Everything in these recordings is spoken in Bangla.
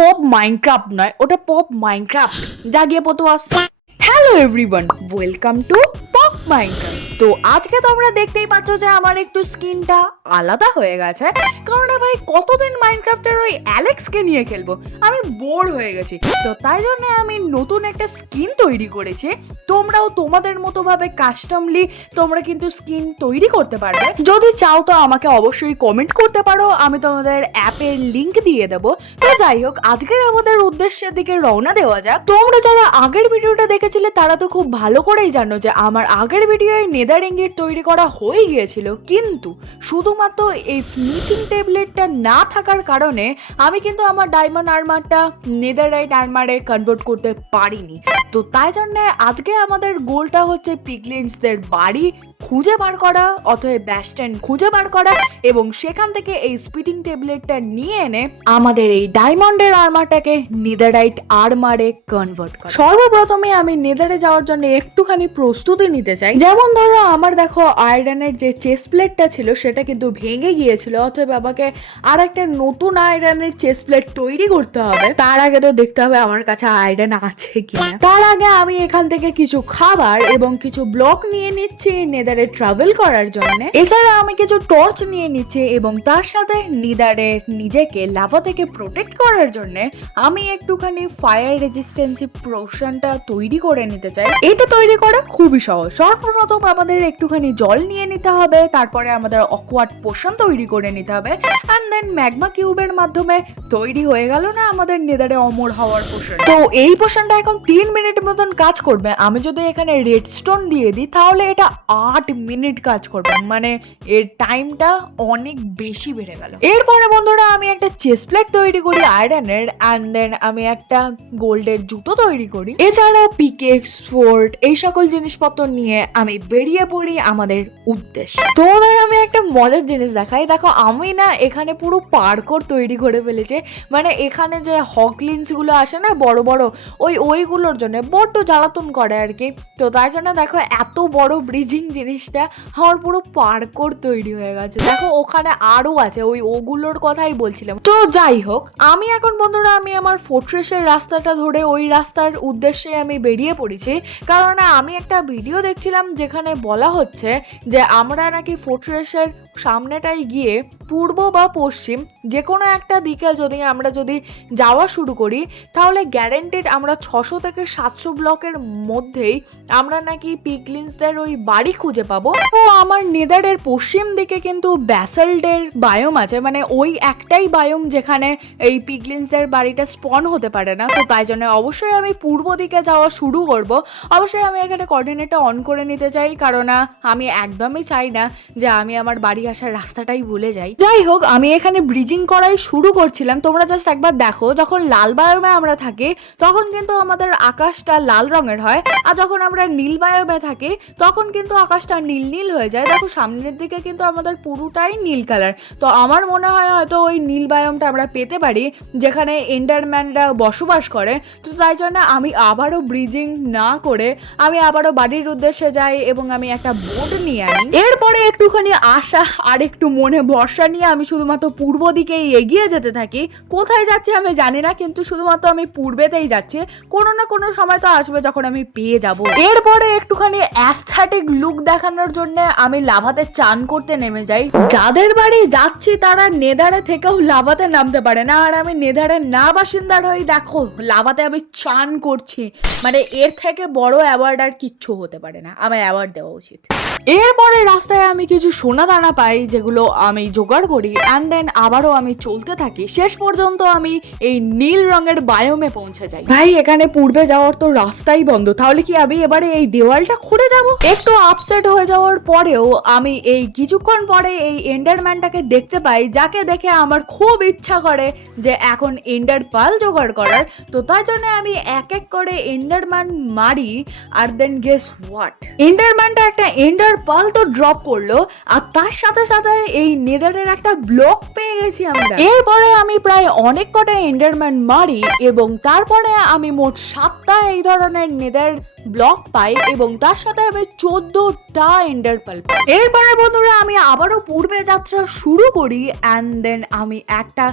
পপ মাইনক্রাফট নয়, ওটা পপ মাইনক্রাফট। জাগিয়ে পতো আসছে। Hello everyone, welcome to pop Minecraft. তো আজকে তোমরা দেখতেই পাচ্ছ যে আমার একটু স্কিনটা আলাদা হয়ে গেছে, কারণ ভাই কতদিন মাইনক্রাফটের ওই অ্যালেক্সকে নিয়ে খেলবো, আমি বোর হয়ে গেছি। তো তাই জন্য আমি নতুন একটা স্কিন তৈরি করেছি। তোমরাও তোমাদের মতো ভাবে কাস্টমলি তোমরা কিন্তু স্কিন তৈরি করতে পারবে। যদি চাও তো আমাকে অবশ্যই কমেন্ট করতে পারো, আমি তোমাদের অ্যাপের লিংক দিয়ে দেবো। তো যাই হোক, আজকের আমাদের উদ্দেশ্যের দিকে রওনা দেওয়া যাক। তোমরা যারা আগের ভিডিওটা দেখেছিলে তারা তো খুব ভালো করেই জানো যে আমার আগের ভিডিওয় নেদার ইঙ্গিট তৈরি করা হয়ে গিয়েছিল, কিন্তু শুধুমাত্র এই স্মিথিং ট্যাবলেটটা না থাকার কারণে আমি কিন্তু আমার ডায়মন্ড আর্মারটা নেদাররাইট আর্মারে কনভার্ট করতে পারিনি। তো তাই জন্য আজকে আমাদের গোলটা হচ্ছে পিগলিন্সদের বাড়ি খুঁজে বার করা, অথবা ব্যাস্টেন খুঁজে বার করা, এবং সেখান থেকে এই স্পিটিং ট্যাবলেটটা নিয়ে এনে আমাদের এই ডায়মন্ডের আর্মারটাকে নেদাররাইট আর্মারে কনভার্ট করা। সর্বপ্রথমে আমি নেদারে যাওয়ার জন্য একটুখানি প্রস্তুতি নিতে চাই। যেমন ধরো আমার দেখো আয়রনের যে চেস্ট প্লেটটা ছিল সেটা কিন্তু ভেঙে গিয়েছিল, অথবা বাবাকে আর একটা নতুন আয়রনের চেস্ট প্লেট তৈরি করতে হবে। তার আগে তো দেখতে হবে আমার কাছে আয়রন আছে কিনা। তার আগে আমি এখান থেকে কিছু খাবার এবং কিছু ব্লক নিয়ে নিচ্ছি নেদারে ট্রাভেল করার জন্য। এছাড়া আমি কিছু টর্চ নিয়ে নিচ্ছি এবং তার সাথে নেদারে নিজেকে লাভা থেকে প্রোটেক্ট করার জন্য আমি একটুখানি ফায়ার রেজিস্ট্যান্সি পোশনটা তৈরি করে নিতে চাই। এটা তৈরি করা খুবই সহজ। সর্বপ্রথম আমাদের একটুখানি জল নিয়ে নিতে হবে, তারপরে আমাদের অকওয়ার্ড পোশন তৈরি করে নিতে হবে, এন্ড দেন ম্যাগমা কিউবের মাধ্যমে তৈরি হয়ে গেল না আমাদের নেদারে অমর হওয়ার পোশন। তো এই পোশনটা এখন 3 মিনিট মতন কাজ করবে। আমি যদি এখানে রেডস্টোন দিয়ে দিই তাহলে এটা 8 মিনিট কাজ করবে, মানে এর টাইমটা অনেক বেশি বেড়ে গেল। এরপরে বন্ধুরা আমি একটা চেস্ট প্লেট তৈরি করি আয়রনের, এন্ড দেন আমি একটা গোল্ডের জুতো তৈরি করি। এছাড়া পিকেক্স, ফোর্ট, এই সকল জিনিসপত্র নিয়ে আমি বেরিয়ে পড়ি আমাদের উদ্দেশ্যে। তোমাদের আমি একটা মজার জিনিস দেখাই। দেখো আমি না এখানে পুরো পার্কর তৈরি করে ফেলেছি, মানে এখানে যে হকলিন্স গুলো আসে না বড় বড়, ওইগুলোর জন্য বড্ড জ্বালাতন করে আর কি। তো তাই জন্য দেখো এত বড় ব্রিজিং জিনিসটা আমার পুরো পার্কর তৈরি হয়ে গেছে। দেখো ওখানে আরো আছে, ওগুলোর কথাই বলছিলাম। তো যাই হোক, আমি এখন বন্ধুরা আমি আমার ফোর্ট্রেসের রাস্তাটা ধরে ওই রাস্তার উদ্দেশ্যে আমি বেরিয়ে পড়েছি, কারণ আমি একটা ভিডিও দেখছিলাম যেখানে বলা হচ্ছে যে আমরা নাকি ফোর্ট্রেসের সামনেটাই গিয়ে পূর্ব বা পশ্চিম যে কোনো একটা দিকে যদি যাওয়া শুরু করি তাহলে গ্যারেন্টেড আমরা 600 থেকে 700 ব্লকের মধ্যেই আমরা নাকি পিগলিন্সদের ওই বাড়ি খুঁজে পাবো। তো আমার নেদারের পশ্চিম দিকে কিন্তু ব্যাসাল্টের বায়োম আছে, মানে ওই একটাই বায়োম যেখানে এই পিগলিন্সদের বাড়িটা স্পন হতে পারে না। তো তাই জন্য অবশ্যই আমি পূর্ব দিকে যাওয়া শুরু করব। অবশ্যই আমি এখানে কোঅর্ডিনেটটা অন করে নিতে চাই, কারণ আমি একদমই চাই না যে আমি আমার বাড়ি আসার রাস্তাটাই ভুলে যাই। যাই হোক, আমি এখানে ব্রিজিং করাই শুরু করছিলাম। তোমরা জাস্ট একবার দেখো, যখন লাল বায়োমে আমরা থাকি তখন কিন্তু আমাদের আকাশটা লাল রঙের হয়, আর যখন আমরা নীল বায়োমে থাকি তখন কিন্তু আকাশটা নীল নীল হয়ে যায়। দেখো সামনের দিকে কিন্তু আমাদের পুরোটাই নীল কালার। তো আমার মনে হয় হয়তো ওই নীল বায়োমটা আমরা পেতে পারি যেখানে এন্ডারম্যানরা বসবাস করে। তো তাই জন্য আমি আবারও ব্রিজিং না করে আমি আবারও বাড়ির উদ্দেশ্যে যাই এবং আমি একটা বোট নিয়ে আনি। এরপরে একটুখানি আশা আর একটু মনে ভরসা নিয়ে আমি শুধুমাত্র পূর্ব দিকেই এগিয়ে যেতে থাকি। কোথায় যাচ্ছি আমি জানি না, কিন্তু শুধুমাত্র আমি পূর্বেতেই যাচ্ছি। কোনো না কোনো সময় তো আসবে যখন আমি পেয়ে যাব। এরপরে একটুখানি অ্যাস্থেটিক লুক দেখানোর জন্য আমি লাভাতে চান করতে নেমে যাই। যাদের বাড়ি যাচ্ছি তারা নেদারে থেকেও লাভাতে নামতে পারে না, আর আমি নেদারে না বাসিন্দার হই দেখো লাভাতে আমি চান করছি, মানে এর থেকে বড় অ্যাওয়ার্ড আর কিচ্ছু হতে পারে না। আমার অ্যাওয়ার্ড দেওয়া উচিত। এরপরে রাস্তায় আমি কিছু সোনা দানা পাই যেগুলো আমি জোগাড় করি, অ্যান্ড দেন আবারও আমি চলতে থাকি। শেষ পর্যন্ত আমি এই নীল রঙের বায়োমে পৌঁছে যাই। ভাই এখানে পূর্বে যাওয়ার তো রাস্তাই বন্ধ, তাহলে কি আমি এবারে এই দেওয়ালটা খুঁড়ে যাব? একটু আপসেট হয়ে যাওয়ার পরেও আমি এই কিছুক্ষণ পরে এই এন্ডারম্যানটাকে দেখতে পাই, যাকে দেখে আমার খুব ইচ্ছা করে যে এখন এন্ডার পাল জোগাড় করার। তো তাই জন্য আমি এক এক করে এন্ডারম্যান মারি, আর দেন গেস হোয়াট, এন্ডারম্যানটা একটা এন্ডার পাল তো ড্রপ করলো, আর তার সাথে সাথে এই নেদারের একটা ব্লক পেয়ে গেছি আমরা। এরপরে আমি প্রায় অনেক কটা এন্ডারম্যান মারি এবং তারপরে আমি মোট 7টা এই ধরনের নেদার ব্লক পাই এবং তার সাথে আমি 14টা এন্ডার পাল পাই। এরপরে বন্ধুরা আমি আবারও পূর্বে যাত্রা শুরু করি, অ্যান্ড দেন আমি একটা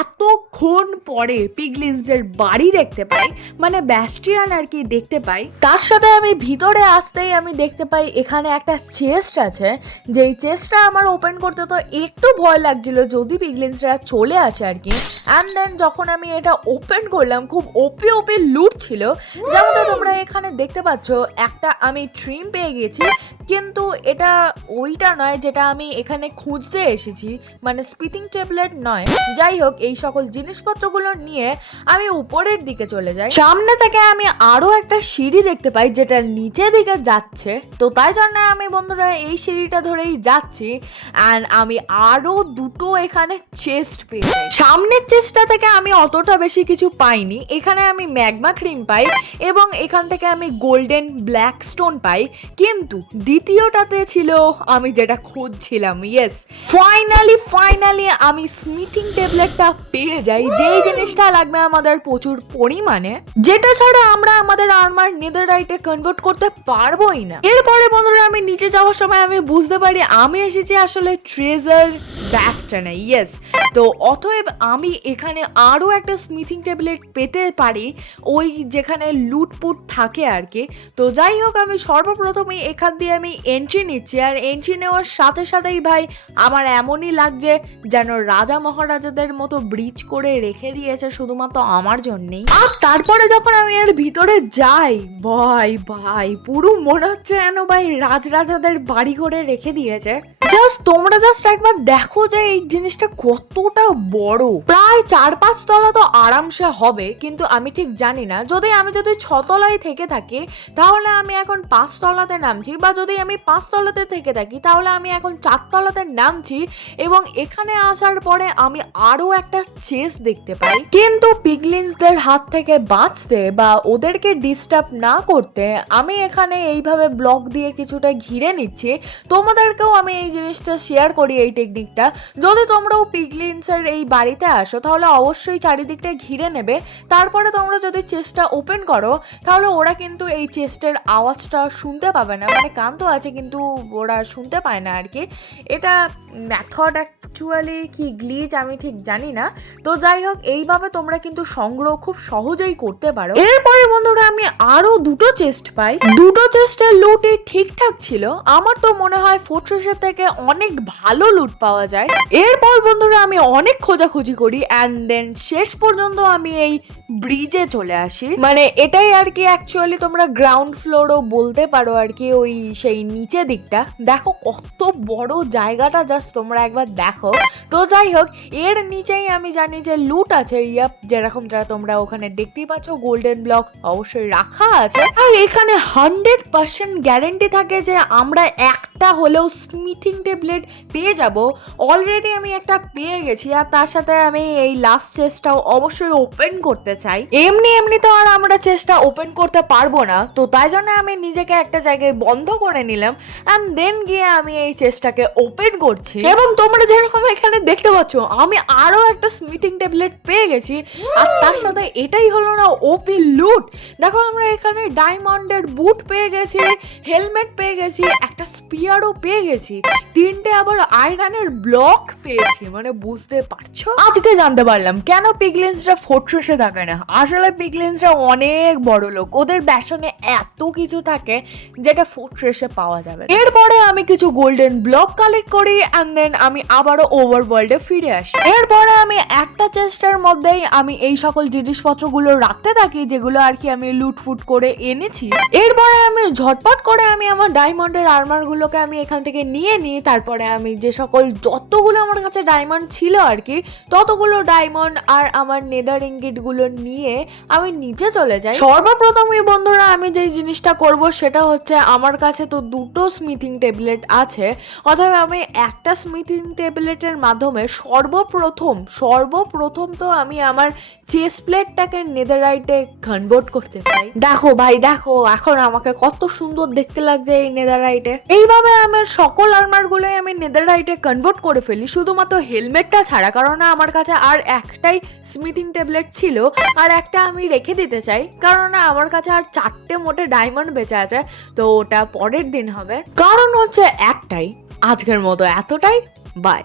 এতক্ষণ পরে পিগলিন্সদের বাড়ি দেখতে পাই, মানে ব্যাস্টিয়ান আর কি দেখতে পাই। তার সাথে আমি ভিতরে আসতেই আমি দেখতে পাই এখানে একটা চেস্ট আছে, যেই চেস্টটা আমার ওপেন করতে তো একটু ভয় লাগছিল যদি পিগলিন্সরা চলে আসে আর কি। অ্যান্ড দেন যখন আমি এটা ওপেন করলাম, খুব ওপি ওপি লুট ছিল, যেমনটা তোমরা এখানে দেখতে পাচ্ছ। একটা আমি ট্রিম পেয়ে গেছি, কিন্তু এটা ওইটা নয় যেটা আমি এখানে খুঁজতে এসেছি, মানে স্পিথিং ট্যাবলেট নয়। যাই হোক, এই সকল জিনিসপত্রগুলো নিয়ে আমি উপরের দিকে চলে যাই। সামনে থেকে আমি আরো একটা সিঁড়ি দেখতে পাই যেটা নিচের দিকে যাচ্ছে, তো তাই জন্য আমি বন্ধুরা এই সিঁড়িটা ধরেই যাচ্ছি। অ্যান্ড আমি আরো দুটো এখানে চেস্ট পেয়ে যাই। সামনের চেস্টটা থেকে আমি অতটা বেশি কিছু পাইনি, এখানে আমি ম্যাগমা ক্রিম পাই এবং এখান থেকে আমি গোল্ডেন ব্ল্যাক স্টোন পাই, কিন্তু দ্বিতীয়টাতে ছিল আমি যেটা খুঁজছিলাম। ইয়েস, ফাইনালি আমি স্মিথিং ট্যাবলেটটা পেয়ে যাই, যেই জিনিসটা লাগবে আমাদের প্রচুর পরিমাণে, যেটা ছাড়া আমরা আমাদের আর্মার নেদাররাইটে কনভার্ট করতে পারবোই না। এরপরে বন্ধুরা আমি নিচে যাওয়ার সময় আমি বুঝতে পারি আমি এসেছি আসলে ট্রেজার ব্যাস্টনে। ইয়েস, তো অতএব আমি এখানে আরও একটা স্মিথিং ট্যাবলেট পেতে পারি, ওই যেখানে লুটপুট থাকে আর কি। তো যাই হোক, আমি সর্বপ্রথমে এখান দিয়ে আমি এন্ট্রি নিচ্ছি, আর এন্ট্রি নেওয়ার সাথে সাথেই ভাই আমার এমনই লাগছে যেন রাজা মহারাজাদের মতো ব্রিজ করে রেখে দিয়েছে শুধুমাত্র আমার জন্যেই। আর তারপরে যখন আমি এর ভিতরে যাই, ভাই পুরো মনে হচ্ছে যেন ভাই রাজরাজাদের বাড়ি করে রেখে দিয়েছে। তোমরা জাস্ট একবার দেখো যে এই জিনিসটা কতটা বড়, প্রায় 4-5 তলা তো আরামসে হবে, কিন্তু আমি ঠিক জানি না। যদি 6 তলায় থেকে থাকি তাহলে আমি এখন 5 তলাতে নামছি, বা যদি আমি 5 তলাতে থেকে থাকি তাহলে আমি এখন 4 তলাতে নামছি। এবং এখানে আসার পরে আমি আরো একটা চেস দেখতে পাই, কিন্তু পিগলিন্সদের হাত থেকে বাঁচতে বা ওদেরকে ডিস্টার্ব না করতে আমি এখানে এইভাবে ব্লক দিয়ে কিছুটা ঘিরে নিচ্ছি। তোমাদেরকেও আমি এই জিনিসটা শেয়ার করি, এই টেকনিকটা। যদি তোমরাও পিগলিন্সের এই বাড়িতে আসো তাহলে অবশ্যই চারিদিকটা ঘিরে নেবে, তারপরে তোমরা যদি চেস্টটা ওপেন করো তাহলে ওরা কিন্তু এই চেস্টের আওয়াজটা শুনতে পাবে না, মানে কান তো আছে কিন্তু ওরা শুনতে পায় না আর কি। এটা মেথড অ্যাকচুয়ালি কি গ্লিচ আমি ঠিক জানি না। তো যাই হোক, এইভাবে তোমরা কিন্তু সংগ্রহ খুব সহজেই করতে পারো। এরপরে বন্ধুরা আমি আরো দুটো চেস্ট পাই, দুটো চেস্টের লুটই ঠিকঠাক ছিল। আমার তো মনে হয় ফোর্ট্রেসের থেকে অনেক ভালো লুট পাওয়া যায়। এরপর বন্ধুরা আমি অনেক খোঁজাখুঁজি করি, অ্যান্ড দেন শেষ পর্যন্ত আমি এই ব্রিজে চলে আসি। মানে এটাই আর কি অ্যাকচুয়ালি তোমরা গ্রাউন্ড ফ্লোরও বলতে পারো আর কি, ওই সেই নিচে দিকটা। দেখো কত বড় জায়গাটা, জাস্ট তোমরা একবার দেখো। তো যাই হোক, এর নিচেই আমি জানি যে লুট আছে। ইয়াপ, যেরকম যারা তোমরা ওখানে দেখতেই পাচ্ছ গোল্ডেন ব্লক অবশ্যই রাখা আছে। আর এখানে 100% গ্যারেন্টি থাকে যে আমরা একটা হলেও স্মিথিং ট্যাবলেট পেয়ে যাব। অলরেডি আমি একটা পেয়ে গেছি, আর তার সাথে আমি এই লাস্ট চেস্টটাও অবশ্যই ওপেন করতে চাই। এমনি তো আর আমরা চেস্টটা ওপেন করতে পারবো না, তো তাই জন্য আমি নিজেকে একটা জায়গায় বন্ধ করে নিলাম, অ্যান্ড দেন গিয়ে আমি এই চেস্টটাকে ওপেন করছি। এবং তোমরা যেরকম এখানে দেখতে পাচ্ছ আমি আরো একটা স্মিথিং ট্যাবলেট পেয়ে গেছি, আর তার সাথে এটাই হলো না ওপি লুট। দেখো আমরা এখানে ডায়মন্ডের বুট পেয়ে গেছি, হেলমেট পেয়ে গেছি, একটা স্পিয়ারও পেয়ে গেছি, 3টে আবার আয়রনের ব্লক পেয়েছি। মানে বুঝতে পারছো, আজকে জানতে পারলাম কেন পিগলিন্সরা ফোর্ট্রেসে থাকে না। আসলে পিগলিন্সরা অনেক বড় লোক, ওদের ব্যাসনে এত কিছু থাকে যেটা ফোর্ট্রেসে পাওয়া যাবে। এরপরে আমি কিছু গোল্ডেন ব্লক কালেক্ট করি, অ্যান্ড দেন আমি আবারও ওভারওয়ার্ল্ডে ফিরে আসি। এরপরে আমি একটা চেস্টের মধ্যেই আমি এই সকল জিনিসপত্রগুলো রাখতে থাকি যেগুলো আর কি আমি লুটফুট করে এনেছি। এরপরে আমি ঝটপট করে আমি আমার ডায়মন্ডের আর্মার গুলোকে আমি এখান থেকে নিয়ে নিই। তারপরে আমি যে সকল যতগুলো আমার কাছে ডায়মন্ড ছিল আর কি, ততগুলো ডায়মন্ড আর আমার নেদার ইঙ্গিট গুলো নিয়ে আমি নিচে চলে যাই। সর্বপ্রথমই বন্ধুরা আমি যেই জিনিসটা করব সেটা হচ্ছে, আমার কাছে তো দুটো স্মিথিং ট্যাবলেট আছে, অথবা আমি একটা স্মিথিং ট্যাবলেটের মাধ্যমে সর্বপ্রথম তো আমি আমার চেস্ট প্লেটটাকে নেদারাইটে কনভার্ট করতে চাই। দেখো ভাই দেখো, এখন আমাকে কত সুন্দর দেখতে লাগছে এই নেদারাইটে। এইভাবে আমার সকল আর্মার গুলোই আমি নেদারাইটে কনভার্ট করে ফেলি, শুধুমাত্র হেলমেটটা ছাড়া, কারণ আমার কাছে আর একটাই স্মিথিং ট্যাবলেট ছিল, আর একটা আমি রেখে দিতে চাই, কারণ আমার কাছে আর 4টে মোটে ডায়মন্ড বেঁচে আছে। তো ওটা পরের দিন হবে, কারণ হচ্ছে একটাই। আজকের মতো এতটাই, বাই।